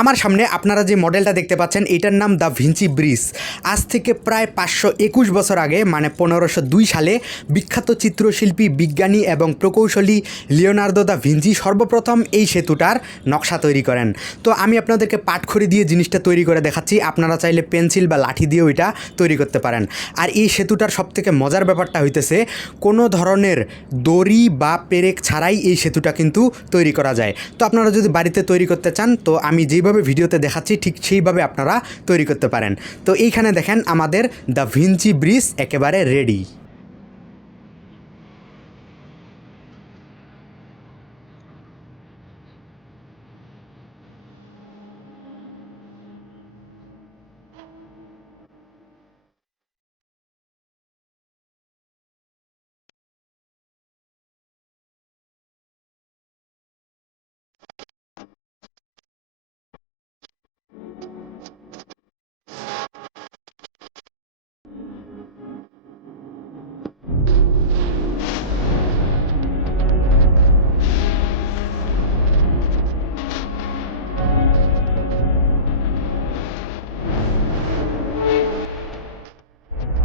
আমার সামনে আপনারা যে মডেলটা দেখতে পাচ্ছেন এটার নাম দ্য ভিঞ্চি ব্রিজ। আজ থেকে প্রায় 521 বছর আগে মানে 1502 সালে বিখ্যাত চিত্রশিল্পী, বিজ্ঞানী এবং প্রকৌশলী লিওনার্দো দা ভিঞ্চি সর্বপ্রথম এই সেতুটার নকশা তৈরি করেন। তো আমি আপনাদেরকে পাটখড়ি দিয়ে জিনিসটা তৈরি করে দেখাচ্ছি, আপনারা চাইলে পেন্সিল বা লাঠি দিয়েও এটা তৈরি করতে পারেন। আর এই সেতুটার সবথেকে মজার ব্যাপারটা হইতেছে কোনো ধরনের দড়ি বা পেরেক ছাড়াই এই সেতুটা কিন্তু তৈরি করা যায়। তো আপনারা যদি বাড়িতে তৈরি করতে চান তো আমি যেভাবে ভিডিওতে দেখাচ্ছি ঠিক সেইভাবে আপনারা তৈরি করতে পারেন। তো এইখানে দেখেন আমাদের দ্য ভিঞ্চি ব্রিজ একেবারে রেডি।